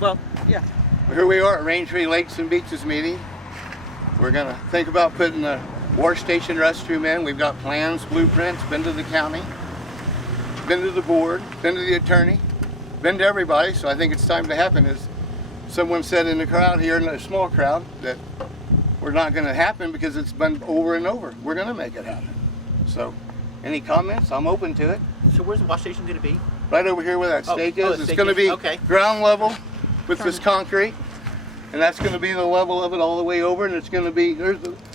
Well, yeah. Here we are at Rangetree Lakes and Beaches meeting. We're gonna think about putting the wash station restroom in. We've got plans, blueprints, been to the county, been to the board, been to the attorney, been to everybody, so I think it's time to happen. As someone said in the crowd here, in a small crowd, that we're not gonna happen because it's been over and over. We're gonna make it happen. So, any comments? I'm open to it. So where's the wash station going to be? Right over here where that stake is. the It's stake gonna is, be okay. ground level with this concrete. And that's going to be the level of it all the way over, and it's going to be,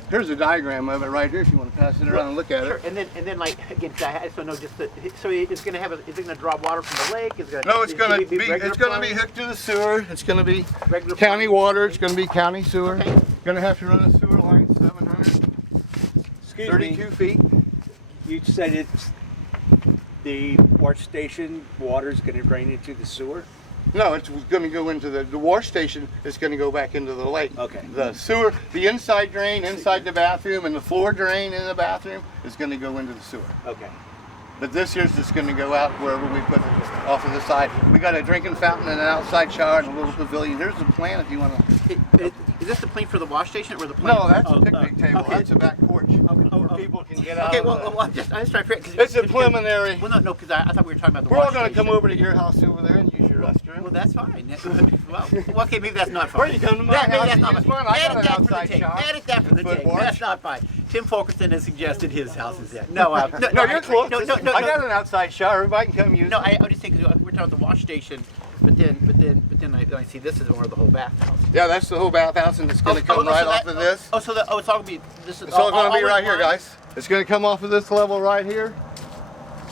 here's a diagram of it right here if you want to pass it around and look at Sure. it. And then like again, I just don't know just so it's going to have is it going to draw water from the lake? Is it No, it's going to be regular hooked to the sewer. It's going to be Regular county plumbing? water. It's going to be county sewer. Okay. Going to have to run a sewer line 732 feet. You said it's the wash station water's going to drain into the sewer? No, it's going to go into the wash station. It's going to go back into the lake. Okay. The sewer, the inside drain inside the bathroom, and the floor drain in the bathroom is going to go into the sewer. Okay. But this year's just going to go out wherever we put it, off of the side. We got a drinking fountain and an outside shower and a little pavilion. Here's the plan if you want to. Is this the plane for the wash station or the plane? No, that's a picnic table. okay. That's a back porch where people can get out. Okay, of well, the- I'm just trying to figure it. It's a preliminary. Well, no, because I thought we were talking about the We're all wash going to station. come over to your house over there and use your restroom. Well, that's fine. Well, okay, maybe that's not fine. Or you come to my Maybe house that's and not use fine. mine. I got Edit an that for the outside tape. shower. Edit that for the Foot tape. porch. That's not fine. Tim Fulkerson has suggested his house is there. No, No, you're close. No, I got an outside shower. Everybody can come use No, it. I just think we're talking about the wash station, but then I see this is more of the whole bathhouse. Yeah, that's the whole bathhouse, and it's going to come right off of this. Oh, so it's all gonna be this is It's all going to be in right here, line? guys. It's going to come off of this level right here.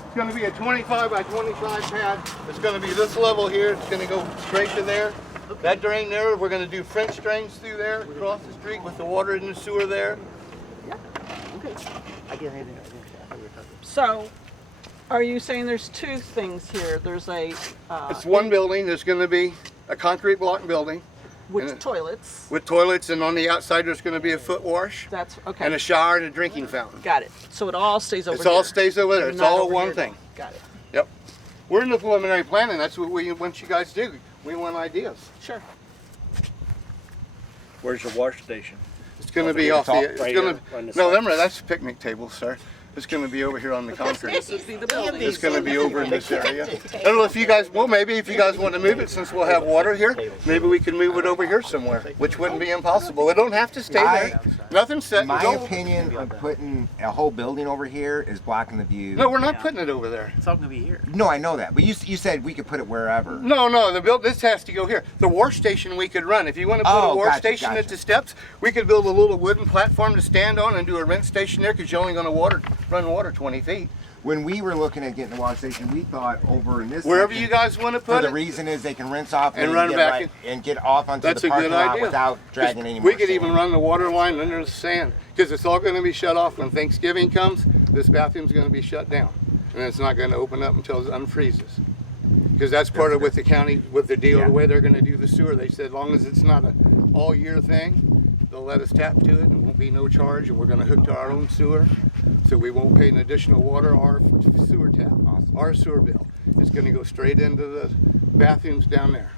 It's going to be a 25 by 25 pad. It's going to be this level here. It's going to go straight to there. That drain there, we're going to do French drains through there, across the street with the water in the sewer there. Okay. I get anything. So, are you saying there's two things here? There's a It's one building. There's going to be a concrete block building with and- toilets. with toilets, and on the outside there's going to be a foot wash That's okay. and a shower and a drinking fountain. Got it. So it all stays over It here. all stays over there. It's Not all over one here. thing. Got it. Yep. We're in the preliminary planning. That's what we want you guys to do. We want ideas. Sure. Where's your wash station? It's going to be here, off the. top, It's right going here, to. on the No, side. remember that's a picnic table, sir. It's going to be over here on the concrete. This would be the building. It's going to be over in this area. I don't know if you guys. Well, maybe if you guys want to move it, since we'll have water here, maybe we can move it over here somewhere, which wouldn't be impossible. It don't have to stay there. Nothing's set in My gold. opinion on putting a whole building over here is blocking the view. No, we're not putting it over there. It's all gonna be here. No, I know that, but you said we could put it wherever. No, this has to go here. The wash station we could run. If you want to put a Oh, wash gotcha, station at gotcha. the steps, we could build a little wooden platform to stand on and do a rinse station there, because you're only going to run water 20 feet. When we were looking at getting the wash station, we thought over in this Wherever section, you guys want to for put the it. reason is they can rinse off And then run get back right- and get off onto That's the a parking good lot idea. without dragging any more We could sand. even run the water line under the sand, because it's all going to be shut off when Thanksgiving comes. This bathroom's going to be shut down, and it's not going to open up until it unfreezes. Because that's part of with the county, with the deal, Yeah. the way they're going to do the sewer. They said as long as it's not an all-year thing, they'll let us tap to it, and won't be no charge, and we're going to hook to our own sewer, so we won't pay an additional water or sewer tap. Our sewer bill is going to go straight into the bathrooms down there.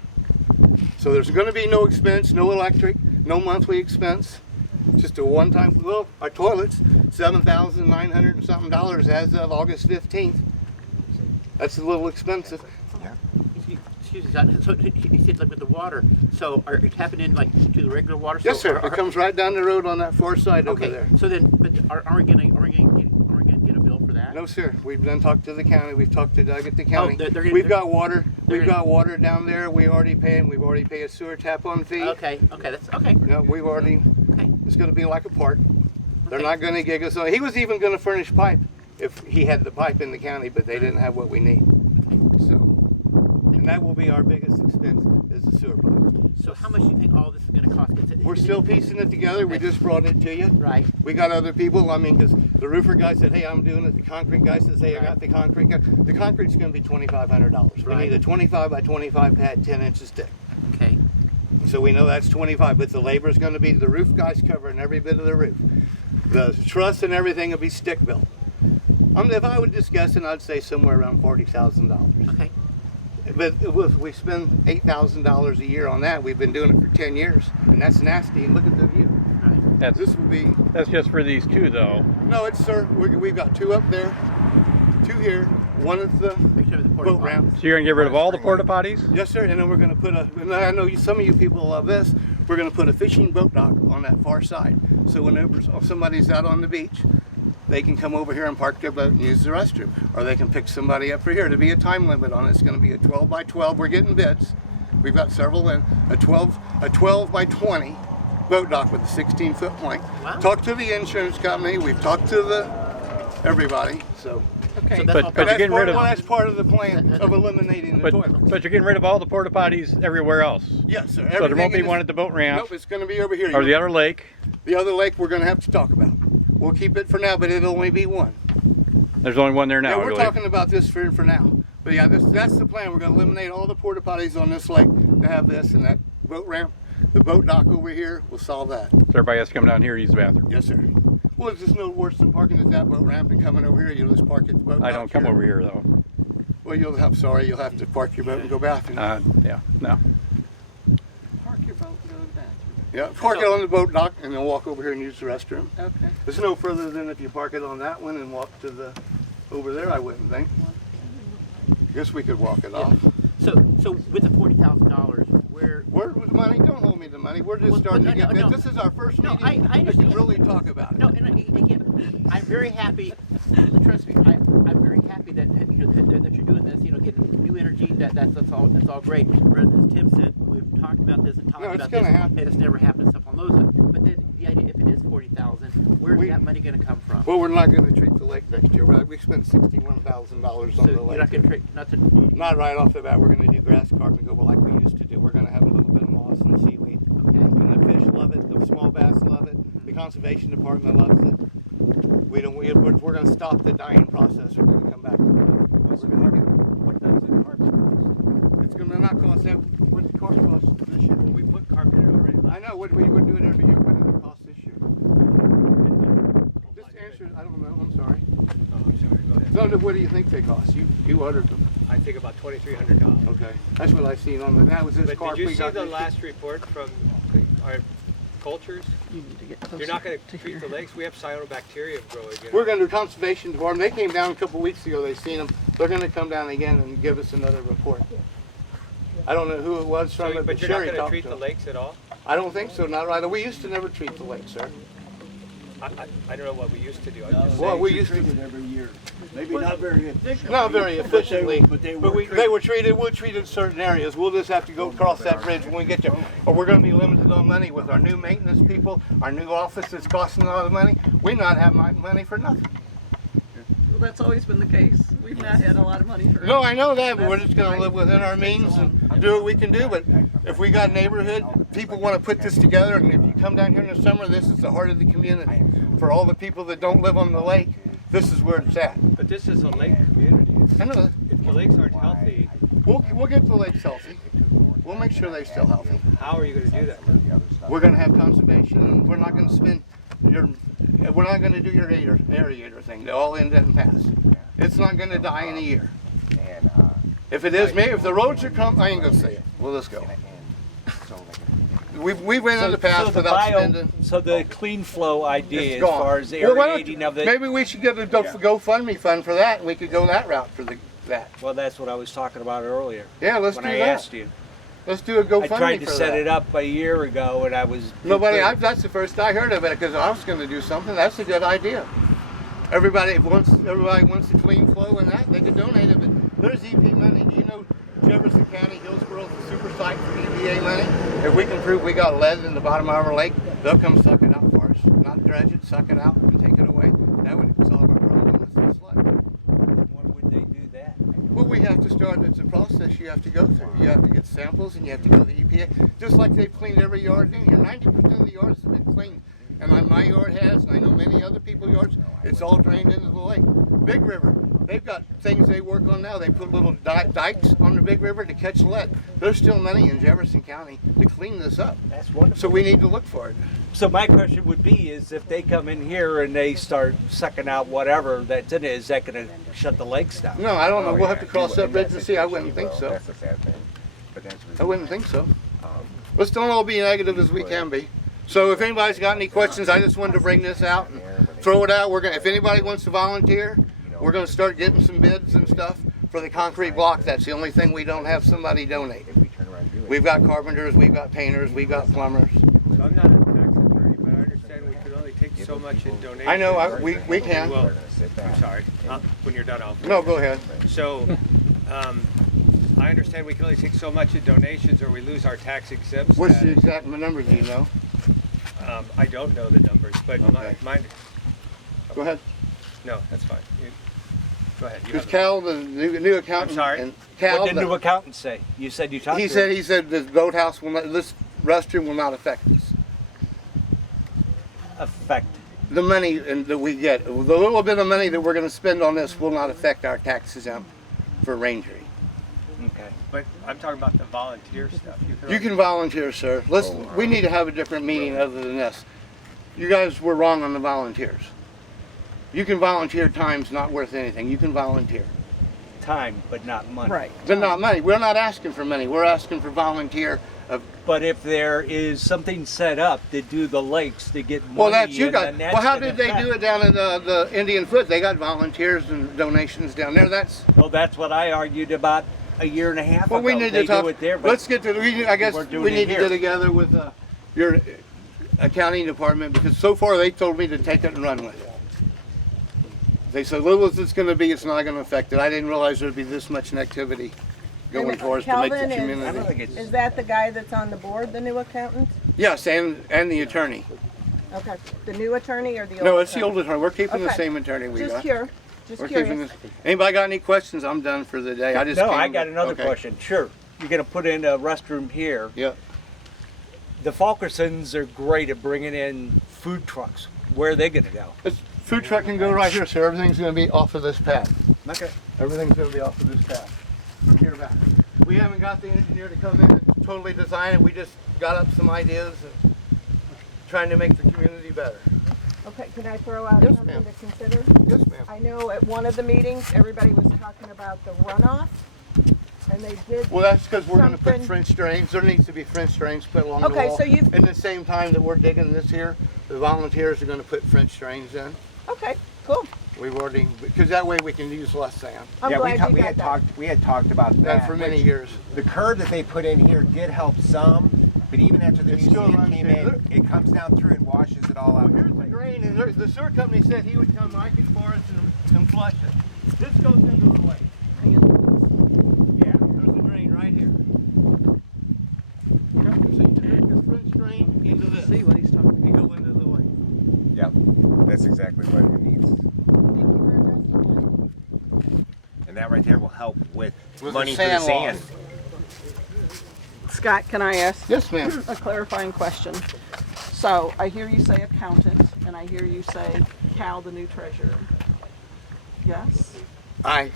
So there's going to be no expense, no electric, no monthly expense. Just a one-time. Well, our toilets, $7,900 and something as of August 15th. That's a little expensive. Excuse me. So you said like with the water. So are you tapping in like to the regular water? Yes, So sir. It comes right down the road on that far side over Okay. there. So then, but are we gonna get a bill for that? No, sir. We've done talked to the county. We've talked to Doug at the county. they're gonna- We've got water. they're We've gonna- got water down there. We already pay, and we've already paid a sewer tap-on fee. Okay. That's okay. No, we've already. Okay. It's going to be like a park. They're Okay. not going to gig us on. He was even going to furnish pipe if he had the pipe in the county, but they didn't have what we need. So, and that will be our biggest expense is the sewer pipe. So how much do you think all this is gonna cost? We're still piecing it together. We Okay. just brought it to you. Right. We got other people. I mean, because the roofer guy said, "Hey, I'm doing it." The concrete guy says, "Hey, I got the concrete guy." The concrete's going to be $2,500. We Right. need a 25 by 25 pad, 10 inches thick. Okay. So we know that's 25, but the labor is going to be the roof guys covering every bit of the roof. The truss and everything will be stick built. If I would just guess, I'd say somewhere around $40,000. Okay. But if we spend $8,000 a year on that, we've been doing it for 10 years, and that's nasty. And look at the view. Right. That's This will be, just for these two, though. no, it's, sir, we've got 2 up there, 2 here, 1 at the Make sure the porta boat ramp. So you're gonna get rid of all the porta potties? Yes, sir, and then we're gonna put and I know some of you people love this, we're gonna put a fishing boat dock on that far side. So whenever somebody's out on the beach, they can come over here and park their boat and use the restroom. Or they can pick somebody up for here. To be a time limit on it, it's gonna be a 12 by 12, we're getting bids. We've got several in, a 12 by 20 boat dock with a 16-foot plank. Wow. Talked to the insurance company, we've talked to everybody, so. Okay. So that's all But you're part getting rid of- Well, that's part of the plan of eliminating the toilets. But you're getting rid of all the porta potties everywhere else. Yes, sir. So there won't Everything be in one this- at the boat ramp Nope, it's gonna be over here. or the other lake. The other lake we're gonna have to talk about. We'll keep it for now, but it'll only be one. There's only one there now. Yeah, I we're believe. talking about this for now. But yeah, that's the plan. We're gonna eliminate all the porta potties on this lake to have this and that boat ramp. The boat dock over here will solve that. So everybody has to come down here and use the bathroom. Yes, sir. Well, it's just no worse than parking at that boat ramp and coming over here. You'll just park at the boat dock. I don't come over here though. Well, you'll have to park your boat and go bathroom. Yeah, no. Park your boat and go to the bathroom. Yeah, park it on the boat dock and then walk over here and use the restroom. Okay. It's no further than if you park it on that one and walk to the, over there, I wouldn't think. Guess we could walk it off. So with the $40,000, where? Where was the money? Don't hold me the money. We're just Well, starting no, to get no, this. This is our first No, meeting I to understand. really talk about it. No, and again, I'm very happy. Trust me, I'm very happy that that you're doing this. You know, getting new energy. That's all great. Rather as Tim said, we've talked about this and talked No, it's about this, gonna happen. and it's never happened. Stuff on those. But then the idea, if it is 40,000, where's that money going to come from? Well, we're not going to treat the lake next year. We spent $61,000 So on the you're lake. not going to Not right off the bat. We're going to do grass carp and go like we used to do. We're going to have a little bit of moss and seaweed. Okay. And the fish love it. The small bass love it. The conservation department loves it. We're going to stop the dying process. We're going to come back. What does the carp cost? It's going to not cost that. What the carp cost this year? Well, we put carp in it already. I know. What we would do it every year. What did it cost this year? Just answer. I don't know. I'm sorry. Oh, I'm sorry. Go ahead. No, what do you think they cost? You ordered them. I think about $2,300. Okay. That's what I seen on the. That was this But carp did you we see got. the this year. last report from our cultures? You need to get closer. You're not going to to treat here. the lakes. We have cyanobacteria growing. You know? We're going to do conservation department. They came down a couple weeks ago. They seen them. They're going to come down again and give us another report. I don't know who it was from, So, but but you're not Sherry going to talked treat to the them. lakes at all? I don't think so. Not right. We used to never treat the lake, sir. I don't know what we used to do. I'm just Well, saying. we used to. treat it every year. Maybe not very efficiently. Not very efficiently, but they but were they were treated. We're treated certain areas. We'll just have to go across that bridge when we get there, or we're going to be limited on money with our new maintenance people, our new office that's costing a lot of money. We not have money for nothing. Well, that's always been the case. We've not had a lot of money for. No, I know that, but we're just going to live within our means and do what we can do. But if we got a neighborhood, people want to put this together, and if you come down here in the summer, this is the heart of the community. For all the people that don't live on the lake, this is where it's at. But this is a lake community. I know that. If the lakes aren't healthy, We'll get the lakes healthy. We'll make sure they're still healthy. how are you going to do that? We're going to have conservation, and we're not going to spend we're not going to do your aerator thing. They all end and pass. It's not going to die in a year. If it is, maybe if the roads are I ain't going to say it. Well, let's go. We went in the past without spending. So the clean flow idea It's as gone. far as Well, why don't aerating of the, Maybe we should get a GoFundMe fund for that, and we could go that route for that. well, that's what I was talking about earlier. Yeah, let's when do I that. asked you. Let's do a GoFundMe I tried to for set that. it up a year ago and I was. That's the first I heard of it because I was going to do something. That's a good idea. Everybody wants a clean flow and that they could donate it. But there's EP money. Do you know Jefferson County, Hillsborough is a super site for EPA money? If we can prove we got lead in the bottom of our lake, they'll come suck it out for us. Not dredge it, suck it out and take it away. That would solve our problem with the sludge. When would they do that? Well, we have to start. It's a process you have to go through. You have to get samples and you have to go to the EPA. Just like they've cleaned every yard in here. 90% of the yards have been cleaned and my yard has, and I know many other people's yards, it's all drained into the lake. Big River, they've got things they work on now. They put little dikes on the Big River to catch lead. There's still money in Jefferson County to clean this up. That's wonderful. So we need to look for it. So my question would be is if they come in here and they start sucking out whatever that's in it, is that going to shut the lakes down? No, I don't know. Oh, We'll yeah, have to cross you that will. bridge That's and see. I the wouldn't issue, think well, so. That's the sad thing. Potentially. I wouldn't think so. Let's don't all be negative as we can be. So if anybody's got any questions, I just wanted to bring this out and throw it out. If anybody wants to volunteer, we're gonna start getting some bids and stuff for the concrete block. That's the only thing we don't have somebody donate. If we turn around and do it. We've got carpenters, we've got painters, we've got plumbers. So I'm not a tax attorney, but I understand we can only take so much in donations. I know, we can. Well, They're gonna sit I'm back. sorry. When you're done, I'll. No, go ahead. So, I understand we can only take so much in donations or we lose our tax exempt What's the status. exact number, do you know? I don't know the numbers, but Okay. mine, Go ahead. no, that's fine. Go ahead. You Because have Cal, the new accountant. I'm sorry? And Cal, What did the new accountant say? You said you talked he to him. said this boathouse will not, this restroom will not affect us. Affect. The money that we get, the little bit of money that we're going to spend on this will not affect our tax exempt for Rangery. Okay. But I'm talking about the volunteer stuff. You can volunteer, sir. We need to have a different meeting other than this. You guys were wrong on the volunteers. You can volunteer, time's not worth anything. You can volunteer. Time, but not money. Right. But not money. We're not asking for money. We're asking for volunteer of, But if there is something set up to do the lakes to get money, well, that's you in, guys. then that's Well, how gonna did they do affect- it down at the Indian Foot? They got volunteers and donations down there. That's, Well, that's what I argued about a year and a half well, ago. we need They to talk. do it there, but Let's get to, I guess we're doing we it need to here. get together with your accounting department because so far they told me to take it and run with it. They said, little as it's going to be, it's not going to affect it. I didn't realize there'd be this much activity going And towards to make the Calvin is- I don't community. think it's Is that the guy that's on the board, the new accountant? Yes, and the attorney. Okay, the new attorney or the old? No, it's the attorney? old attorney. We're keeping the Okay. same attorney we Just got. just We're keeping curious. this. Anybody got any questions? I'm done for the day. I just no. came I got another okay. question. Sure, you're gonna put in a restroom here. Yeah. The Fulkersons are great at bringing in food trucks. Where are they gonna go? This food truck can go right here, so everything's going to be off of this path. Okay. Everything's going to be off of this path from here back. We haven't got the engineer to come in and totally design it. We just got up some ideas and trying to make the community better. Okay, can I throw out Yes, something ma'am. to consider? Yes, ma'am. I know at one of the meetings, everybody was talking about the runoff, and they did. Well, that's because we're going to put Something- French drains. There needs to be French drains put along the Okay, wall. so you've- In the same time that we're digging this here, the volunteers are going to put French drains in. Okay, cool. We've already, because that way we can use less sand. I'm Yeah, glad you we got had that. talked. We had talked about That that for many which- years. The curb that they put in here did help some, but even after the It still museum runs came here. in, it comes down through and washes it all Well, out. here's the drain, and the sewer company said he would come right before us and flush it. This goes into the lake. Yeah, there's a drain right here. Yep, so you take this French drain into this. See what he's talking about. And go into the lake. Yeah, that's exactly what it needs. And that right there will help with With money the for the sand sand. loss. Scott, can I ask Yes, ma'am. a clarifying question? So I hear you say accountant, and I hear you say Cal, the new treasurer. Yes? I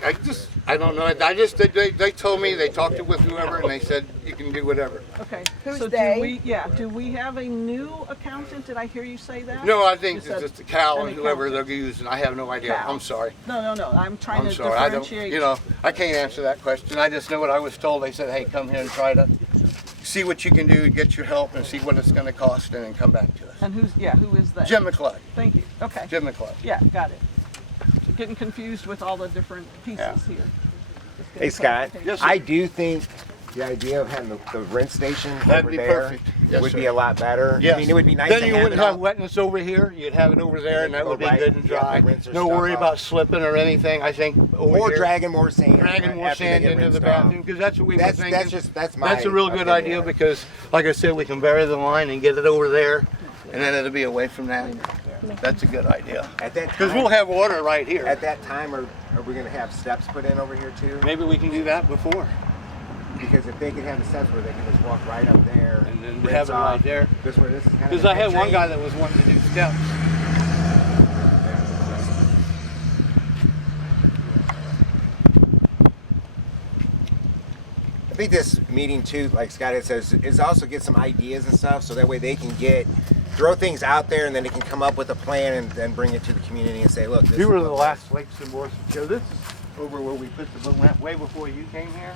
don't know. They told me, they talked with whoever, and they said you can do whatever. Okay. Who's so they? Do we have a new accountant? Did I hear you say that? No, I think You it's said just the Cal an and whoever accountant. they're using. I have no idea. Cal. I'm sorry. No. I'm trying I'm to sorry. I don't, differentiate. you know, I can't answer that question. I just know what I was told. They said, hey, come here and try to see what you can do, get your help, and see what it's going to cost, and then come back to us. And who is that? Jim McClud. Thank you. Okay. Jim McClud. Yeah, got it. Getting confused with all the different pieces Yeah. here. Just Hey getting Scott, clarification. Yes, sir. I do think the idea of having the rinse station That'd over be there perfect. Yes, would sir. be a lot better. Yes. I mean, it would be nice Then to you have wouldn't it have all. wetness over here. You'd have it over there, and that Go would be right- good and yeah, dry. rinse our No stuff worry off. about slipping or anything. I think over Or here, dragging more sand. dragging right more after they sand get into the rinsed off. bathroom, because that's what we were That's thinking. that's my. That's a real good opinion. idea because, like I said, we can bury the line and get it over there, and then it'll be away from that. That's a good idea. At that Because time, we'll have water right here. at that time, are we going to have steps put in over here too? Maybe we can do that before. Because if they could have the steps where they can just walk right up there And then rinse have it right off. there. This way, this is kind of. Because I had one guy that was wanting to do steps. I think this meeting too, like Scott had says, is also get some ideas and stuff, so that way they can throw things out there, and then they can come up with a plan and then bring it to the community and say, look, this You is were what the we're- last lakes in Morrison. Joe, this is over where we put the boat ramp way before you came here.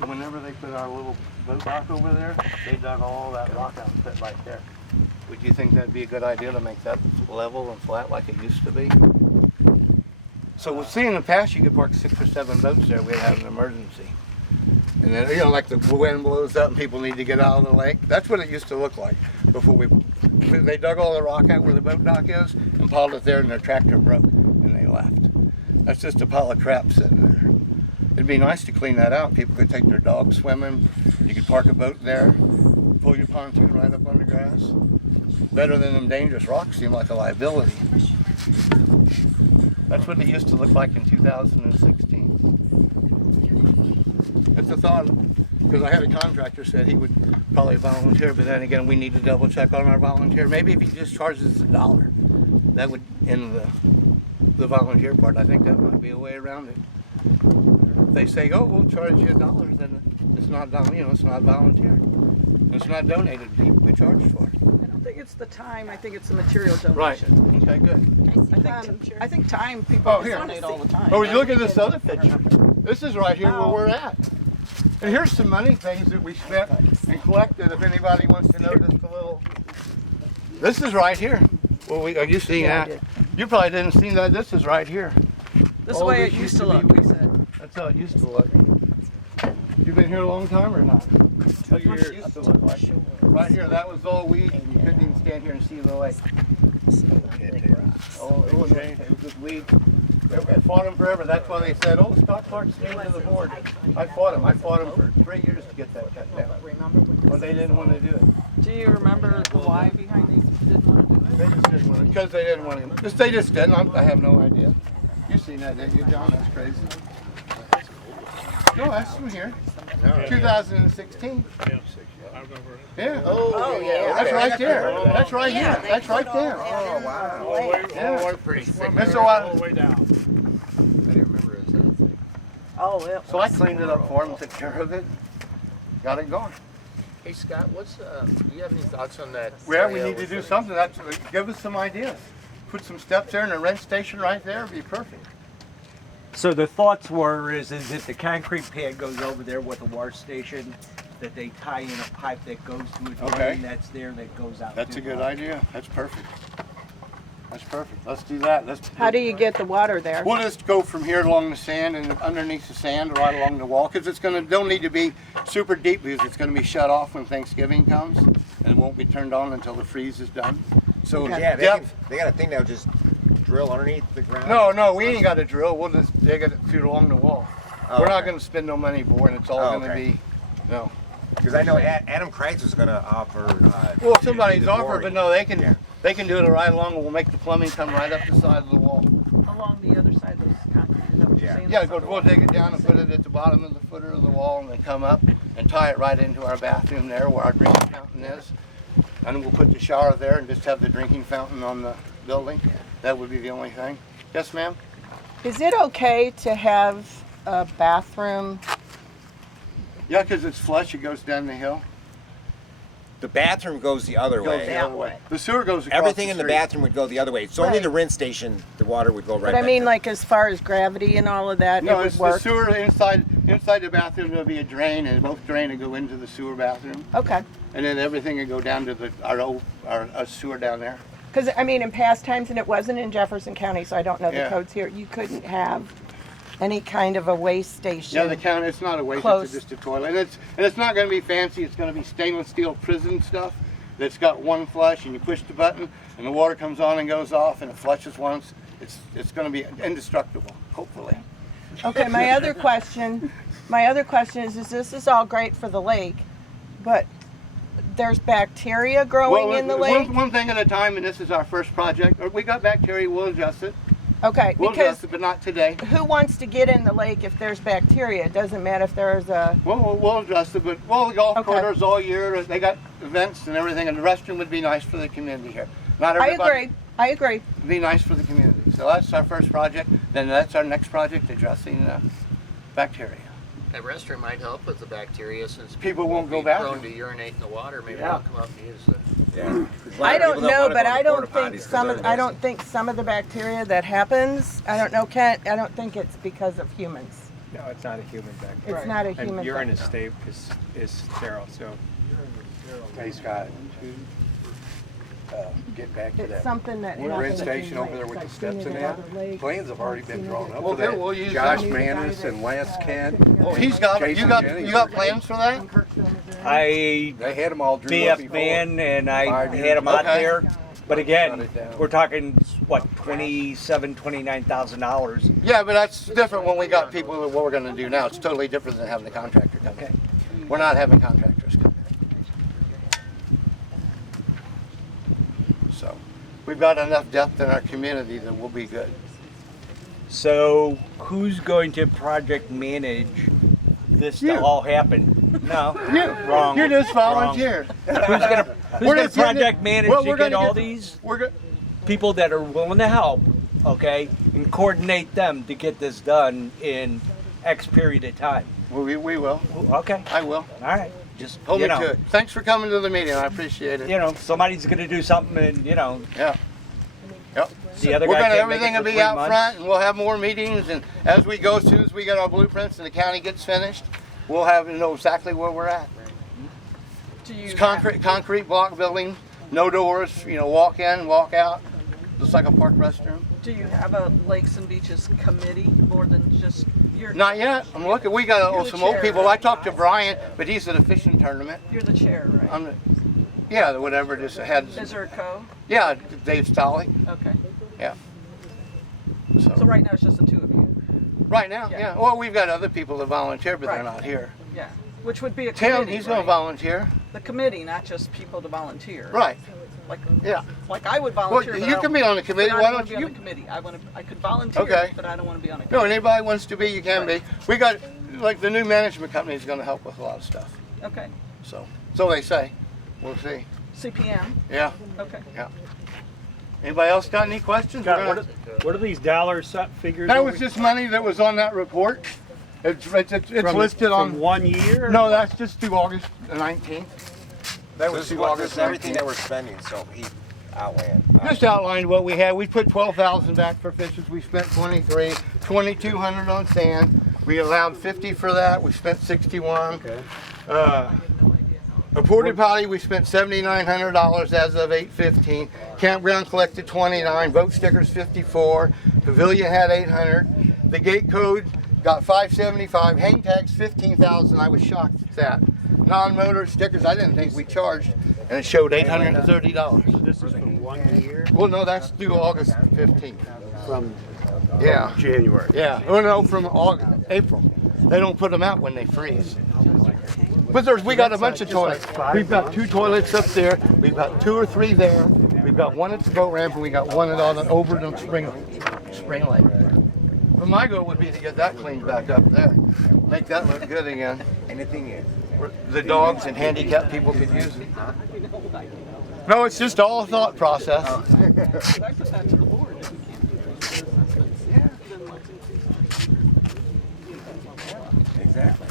And whenever they put our little boat dock over there, they dug all that rock out and put right there. Would you think that'd be a good idea to make that level and flat like it used to be? So see, in the past, you could park 6 or 7 boats there. We'd have an emergency. And then, you know, like the wind blows up and people need to get out of the lake. That's what it used to look like before they dug all the rock out where the boat dock is and piled it there, and their tractor broke and they left. That's just a pile of crap sitting there. It'd be nice to clean that out. People could take their dogs swimming. You could park a boat there, pull your pontoon right up on the grass. Better than them dangerous rocks seem like a liability. That's what it used to look like in 2016. It's a thought, because I had a contractor said he would probably volunteer, but then again, we need to double check on our volunteer. Maybe if he just charges $1, that would end the volunteer part. I think that might be a way around it. If they say, oh, we'll charge you $1, then it's not, it's not volunteer. It's not donated, we charge for it. I don't think it's the time, I think it's the material Right, donation. okay, good. I think time, people Oh, here. donate all the time. Oh, you look at this other picture. This is right here where we're at. And here's some money things that we spent and collected. If anybody wants to know just a little. This is right here. Well, are you seeing Yeah, I that? did. You probably didn't see that. This is right here. This is the Oh, way this it used to be- look, he said. That's how it used to look. You been here a long time or not? 2 years. It used to look like. Right here, that was all weeds, and you couldn't even stand here and see the lake. Oh, it wasn't, it was just weeds. I fought them forever. That's why they said, oh, Scott Clark's staying to the board. I fought him for 3 years to get that cut down. But they didn't want to do it. Do you remember the why behind these didn't want to do it? They just didn't want to, because they didn't want to. They just didn't. I have no idea. You seen that, didn't you, John? That's crazy. No, that's from here. 2016. Yeah. Oh, yeah. That's right there. That's right here. That's right there. Oh, wow. Yeah. Pretty thick. That's so I, Oh, yeah. so I cleaned it up for him, took care of it, got it going. Hey Scott, do you have any thoughts on that? Well, we need to do something. Give us some ideas. Put some steps there and a rent station right there would be perfect. So the thoughts were is if the concrete pad goes over there with a water station, that they tie in a pipe that goes to a Okay. drain that's there that goes out. That's to a good the- idea. That's perfect. That's perfect. Let's do that. How do you get the water there? We'll just go from here along the sand and underneath the sand right along the wall, because don't need to be super deep, because it's gonna be shut off when Thanksgiving comes and it won't be turned on until the freeze is done. So Yeah, depth. they got a thing that'll just drill underneath the ground. No, we ain't got to drill. We'll just dig it through along the wall. Oh, We're not okay. gonna spend no money for it. It's all Oh, gonna okay. be, no. Because I know Adam Kreitz was going to offer. Well, somebody's the offered, boring. but no, they can do it right along, and we'll make the plumbing come right up the side of the wall. Along the other side of this concrete, is that what you're Yeah. saying? Yeah, we'll dig it down and put it at the bottom of the footer of the wall, and then come up and tie it right into our bathroom there where our drinking fountain is. And we'll put the shower there and just have the drinking fountain on the building. That would be the only thing. Yes, ma'am? Is it okay to have a bathroom? Yeah, because it's flush, it goes down the hill. The bathroom goes the other Goes way. the other way. The sewer goes across Everything in the street. bathroom would go the other way. It's only Right. the rinse station, the water would go right But I back mean, there. like as far as gravity and all of that, No, it it's would the work. sewer inside the bathroom. There'll be a drain, and both drain will go into the sewer bathroom, Okay. and then everything will go down to our sewer down there. Because I mean, in past times, and it wasn't in Jefferson County, so I don't know the Yeah. codes here. You couldn't have any kind of a waste station. Yeah, the county. It's not a waste. Close. It's just a toilet, and it's not going to be fancy. It's going to be stainless steel prison stuff. That's got one flush, and you push the button, and the water comes on and goes off, and it flushes once. It's going to be indestructible, hopefully. Okay. My other question is this is all great for the lake, but there's bacteria growing in the lake. One thing at a time, and this is our first project. We got bacteria, we'll adjust it. Okay, We'll because address it, but not today. who wants to get in the lake if there's bacteria? It doesn't matter if there's a. We'll address it, but the golf Okay. corridors all year, they got events and everything, and the restroom would be nice for the community here. Not I everybody. agree. I agree. It'd be nice for the community. So that's our first project. Then that's our next project, addressing bacteria. That restroom might help with the bacteria since People won't go be back. prone to urinate in the water. Maybe Yeah. they'll come up and use the. Yeah. I don't know, but I don't think I don't think some of the bacteria that happens. I don't know, Kent. I don't think it's because of humans. No, it's not a human bacteria. It's not a And human. urine bacteria. is sterile, so. Hey Scott, get back to It's that. something that Wood happens Ridge Station in over there lakes. with the I've steps seen in it that. other lakes. Plans have already I've been seen drawn it up at for that. other Use Josh lakes. Manis and Les Kent. Well, he's got it. You got plans for that? I They had them all drew up BF before. man and I 5 had them out Okay. there. But again, Shut it down. we're talking what $29,000. Yeah, but that's different when we got people. What we're going to do now, it's totally different than having the contractor come in. We're not having contractors come in. So we've got enough depth in our community that we'll be good. So who's going to project manage this You. to all happen? No, wrong. You just wrong. volunteered. Who's gonna We're just getting project it- manage well, to we're get gonna all get- these We're good. people that are willing to help, okay, and coordinate them to get this done in X period of time? We will. Okay, I will. all right. Just Hold you me know, to it. Thanks for coming to the meeting. I appreciate it. you know, somebody's gonna do something, and you know, Yeah. Yep. the other We're guy gonna, can't make everything it will for be 3 out months. front, and we'll have more meetings. And as we go, as soon as we get our blueprints and the county gets finished, we'll know exactly where we're at. Do you It's concrete block building, no doors. Walk in, walk out, just like a park restroom. Do you have a Lakes and Beaches committee more than just your? Not yet. I'm looking. We got You're the some old chair, people. right? I talked to Brian, but he's at a fishing tournament. You're the chair, right? Yeah, whatever. Just had. Is there a co? Yeah, Dave Stolley. Okay. Yeah. So right now it's just the two of you. Right now, Yeah. yeah. Well, we've got other people that volunteer, but they're Right. not here. Yeah. Which would be a Tim, committee. he's going to right? volunteer. The committee, not just people to volunteer. Right. Like Yeah. I would Well, volunteer. but I you don't- can be on the but committee. I Why don't want don't to be on you? the committee. I could volunteer, Okay. but I don't want to be on a No, committee. anybody wants to be, you can be. We got, like, the new management company is going to help with a lot of stuff. Okay. So they say. We'll see. CPM. Yeah. Okay. Anybody else got any questions? Scott, We're gonna- what are these dollar figures? That was just money that was on that report. It's listed on. from 1 year? No, that's just through August the 19th. That was This is through what, August this is everything 19th. that we're spending, so he outlined. Just outlined what we had. We put 12,000 back for fishes. We spent 23, 2,200 on sand. We allowed 50 for that. We spent 61. Okay. A porta potty, we spent $7,900 as of 8/15. Campground collected 29. Boat stickers 54. Pavilion had 800. The gate code got 575. Hang tags 15,000. I was shocked at that. Non-motor stickers, I didn't think we charged, and it showed $830. This is from 1 year? Well, no, that's due August 15th. From Yeah. January? Yeah. Oh no, from April. They don't put them out when they freeze. But we got a bunch of toilets. We've got 2 toilets up there. We've got 2 or 3 there. We've got 1 at the boat ramp, and we got 1 at over the spring lake. But my goal would be to get that cleaned back up there, make that look good again. Anything is. Where the dogs and handicapped people could use it. No, it's just all a thought process. I put that to the board. Exactly.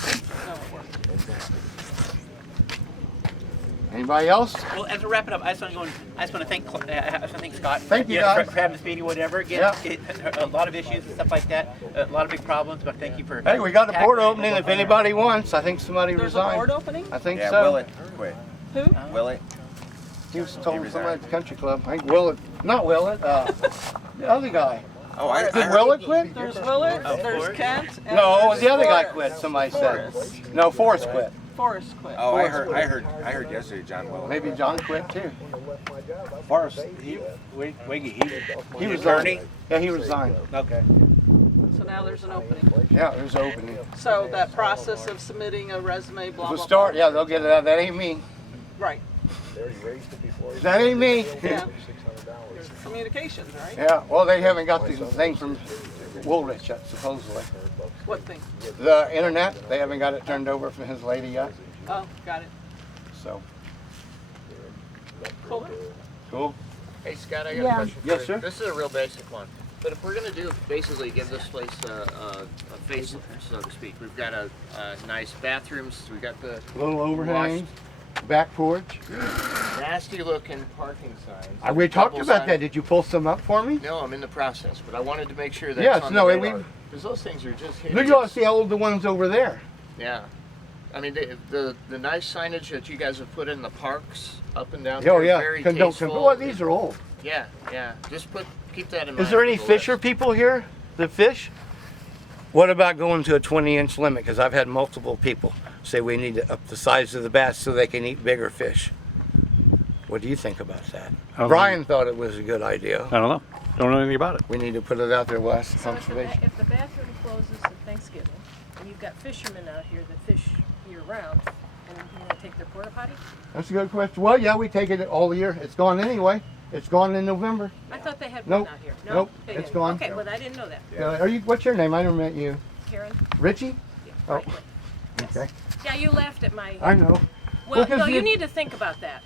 Anybody else? Well, as we wrap it up, I just want to thank Scott. Thank you, Yeah, guys. for having this meeting, whatever. Again, a lot of issues and stuff like that, a lot of big problems. But thank you for. Hey, we got a board tackling it. opening if anybody wants. I think somebody There's a resigned. board opening? I think Yeah, so. Willett quit. Who? Willett. He was told resigned. somebody at the country club. I think Willett, not Willett, the other guy. Oh, I Did heard. Willett quit? There's Willard, Oh, there's Forrest? Kent, and No, there's the other guy Forrest. quit, somebody said. Forrest. No, Forrest quit. Forrest quit. Oh, I heard yesterday John Willett. Maybe John quit too. Forrest, Wiggy, He was resigned. Yeah, he resigned. Okay. So now there's an opening. Yeah, there's an opening. So that process of submitting a resume, blah, blah, We'll start, blah. yeah, they'll get it out. That ain't me. Right. That ain't me. Yeah. There's communications, right? Yeah, well, they haven't got the thing from Woolrich yet, supposedly. What thing? The internet, they haven't got it turned over from his lady yet, Oh, got it. so. Cool. Cool. Hey Scott, I got Yeah. a question for Yes, you. sir. This is a real basic one. But if we're gonna do basically give this place a facelift, so to speak, we've got a nice bathrooms. We got the Little overhang, back porch. nasty looking parking signs. We talked Double about sign- that. Did you pull some up for me? No, I'm in the process, but I wanted to make sure that's Yes, on no, the we- radar. Because those things are just Look hideous. at all see how old the ones over there. Yeah. I mean, the nice signage that you guys have put in the parks up and down Oh there, yeah, very don't tasteful. well, these are old. Yeah, yeah. Just keep that in mind. Is there any for the fisher list. people here that fish? What about going to a 20-inch limit? Because I've had multiple people say we need to up the size of the bass so they can eat bigger fish. What do you think about that? Brian thought it was a good idea. I don't know. Don't know anything about it. We need to put it out there, Wes. So if Conservation. if the bathroom closes at Thanksgiving, and you've got fishermen out here that fish year round, and you want to take their porta potty? That's a good question. Well, yeah, we take it all year. It's gone anyway. It's gone in November. I thought they had Nope. one out here. No? Nope. They It's didn't. gone. Okay, well, I didn't know that. Are you? What's your name? I never met you. Karen? Richie? Yeah, Oh. right. Yes. Okay. Yeah, you laughed at my. I know. Well, because no, you you- need to think about that.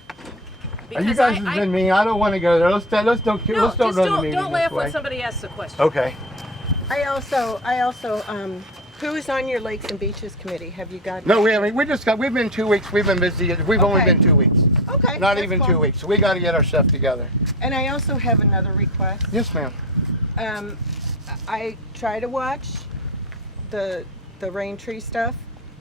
You guys have been mean. I don't want to go there. Let's don't no, let's don't just run the meeting don't this laugh way. when somebody asks a question. Okay. I also, who is on your Lakes and Beaches committee? Have you got? No, we haven't. We've been 2 weeks. We've been busy. We've only Okay. been 2 weeks. Okay. Not that's even fine. 2 weeks. So we got to get our stuff together. And I also have another request. Yes, ma'am. I try to watch the rain tree stuff,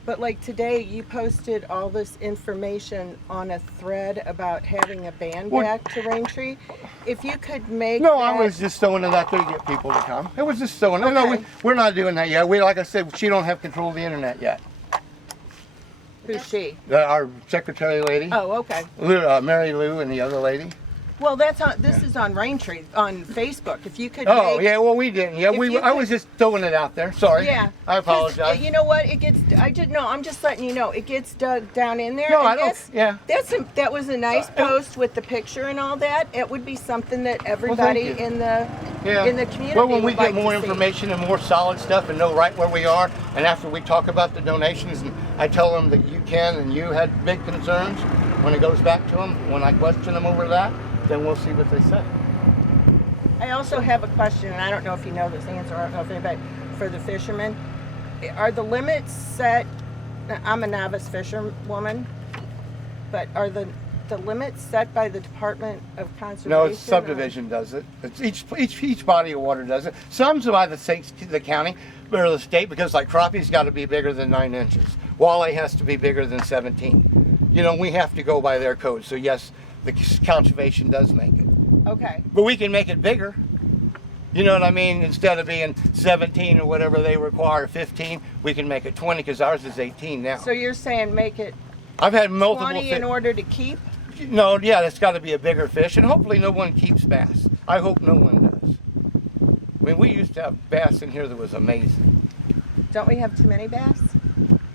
but like today you posted all this information on a thread about having a band What? back to Raintree. If you could make No, that, I was just throwing it out there to get people to come. It was just throwing it. No, Okay. we're not doing that yet. Like I said, she don't have control of the internet yet. who's she? Our secretary lady, Oh, okay. Mary Lou, and the other lady. Well, this is on Raintree on Facebook. If you could Oh, make, yeah, well, we didn't. Yeah, If you I could- was just throwing it out there. Sorry. Yeah. I 'Cause, apologize. You know what? It gets. I'm just letting you know. It gets dug down in there. No, and I don't. Yeah. That was a nice post with the picture and all that. It would be something that everybody you. in the Yeah. in the community. Well, when we would get like more to see. information and more solid stuff and know right where we are, and after we talk about the donations, and I tell them that you can and you had big concerns, when it goes back to them, when I question them over that, then we'll see what they say. I also have a question, and I don't know if you know this answer. I don't know if anybody for the fishermen. Are the limits set? I'm a novice fisherwoman, but are the limits set by the Department of Conservation? No, it's or- subdivision does it. It's each body of water does it. Some's by the state, the county, or the state, because like crappie's got to be bigger than 9 inches. Walleye has to be bigger than 17. You know, we have to go by their code. So yes, the conservation does make it. Okay. But we can make it bigger. You know what I mean? Instead of being 17 or whatever they require, 15, we can make it 20 because ours is 18 now. So you're saying make it I've had multiple 20 in order to keep? No, yeah, it's got to be a bigger fish, and hopefully no one keeps bass. I hope no one does. I mean, we used to have bass in here that was amazing. Don't we have too many bass?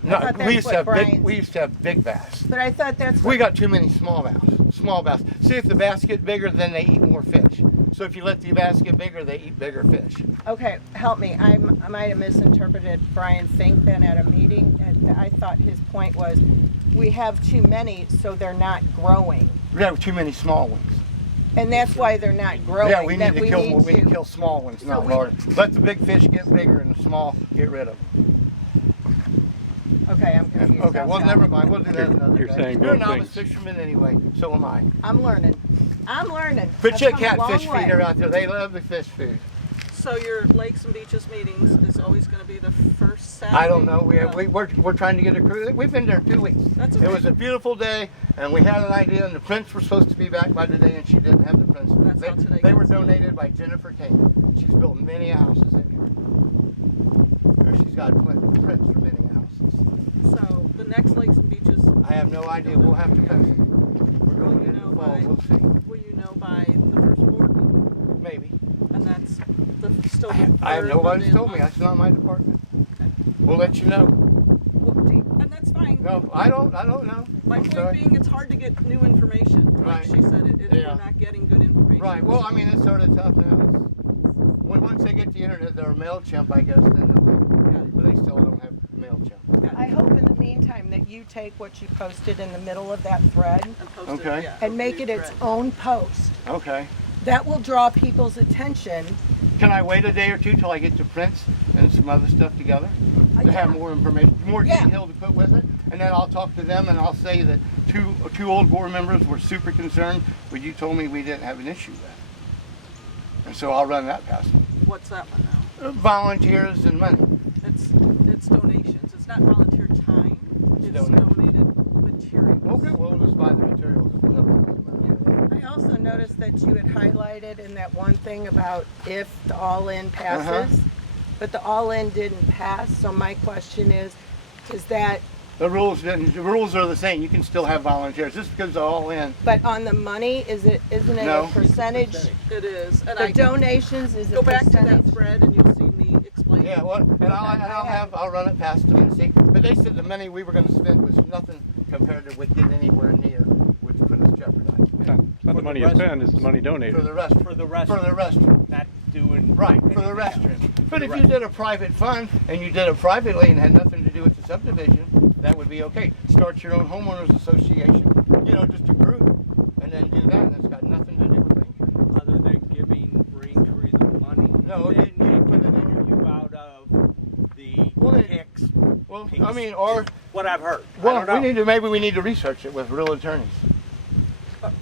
No, thought we that's used what to have big. Brian's- We used to have big bass. But I thought that's We got too many small bass. Small bass. See, if the bass get bigger, then they eat more fish. So if you let the bass get bigger, they eat bigger fish. Okay, help me. I might have misinterpreted Brian Fink then at a meeting, and I thought his point was we have too many, so they're not growing, We have too many small ones. and that's why they're not growing. Yeah, we that need to kill more. We need to kill small ones, So not we- large. Let the big fish get bigger and the small get rid of them. Okay, I'm confused. Okay, I'll well, stop. never mind. We'll do that another You're day. saying You're a both novice things. fisherman anyway. So am I. I'm learning. Put I've your come a long catfish way. feeder out there. They love the fish food. So your Lakes and Beaches meetings is always going to be the first Saturday? I don't know. Oh, We're trying to get a crew. We've been there 2 weeks. That's It okay. was a beautiful day, and we had an idea. And the prints were supposed to be back by today, and she didn't have the prints. That's how today They were goes. donated by Jennifer King. She's built many houses in here. She's got prints for many houses. So the next Lakes and Beaches, I have no idea. We'll have to post it. We're will going you in the know fall. by, We'll see. will you know by the first board meeting? Maybe. And that's still the I have third nobody's Monday of told the me. month? That's not my department. We'll let you know. And that's fine. No, I don't know. My point being, it's hard to get new information. Like Right. she said, Yeah. we're not getting good information. Right. Well, I mean, it's sort of tough now. Once they get the internet, they're MailChimp, I guess, then they'll have, but they still don't have MailChimp. I hope in the meantime that you take what you posted in the middle of that thread And post Okay. it, yeah, and make it its own post. Okay. That will draw people's attention. Can I wait a day or two till I get the prints and some other stuff together? To have more information, more Yeah. detail to put with it? And then I'll talk to them and I'll say that two old board members were super concerned, but you told me we didn't have an issue with that. And so I'll run that past them. What's that one now? Volunteers and money. It's donations. It's not volunteer time. It's donated materials. Okay, well, just buy the materials. We'll have them. I also noticed that you had highlighted in that one thing about if the all-in passes, but the all-in didn't pass. So my question is that, The rules are the same. You can still have volunteers. Just because they're all in. but on the money, isn't it No. a percentage? It is. And The donations is go a back to percentage? that thread and you'll see me explain. Yeah, well, and I'll run it past them and see. But they said the money we were going to spend was nothing compared to what getting anywhere near would put us jeopardized. It's not the money you spend, it's the money donated. For the restroom. For the rest, For the restroom. not doing Right, for the anything restroom. else. But if you did a private fund and you did it privately and had nothing to do with the subdivision, that would be okay. Start your own homeowners association, just a group, and then do that, and it's got nothing to do with Ranger. Other than giving Braintree the money, No, then you they put can it in pull you out of the Well, they- Hicks. Well, piece. I mean, or, What I've heard. I well, don't know. maybe we need to research it with real attorneys,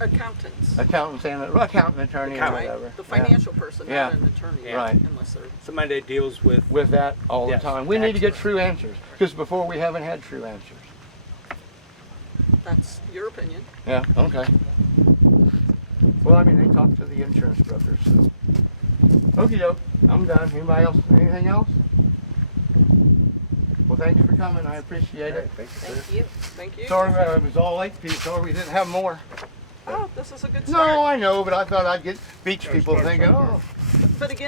Accountants. accountants and accountant attorney or Accountant. whatever. The Yeah. financial person, Yeah. not an attorney. Yeah. Right. Unless they're. Somebody that deals with. With that all Yes, the time. We need to get excellent. true answers, because before we haven't had true answers. That's your opinion. Yeah, okay. Well, I mean, they talk to the insurance brokers, so. Okey doke, I'm done. Anybody else, anything else? Well, thanks for coming, I appreciate it. Thank you. Thank you. Sorry, it was all lake people, sorry we didn't have more. Oh, this is a good start. No, I know, but I thought I'd get beach people thinking, oh. But again,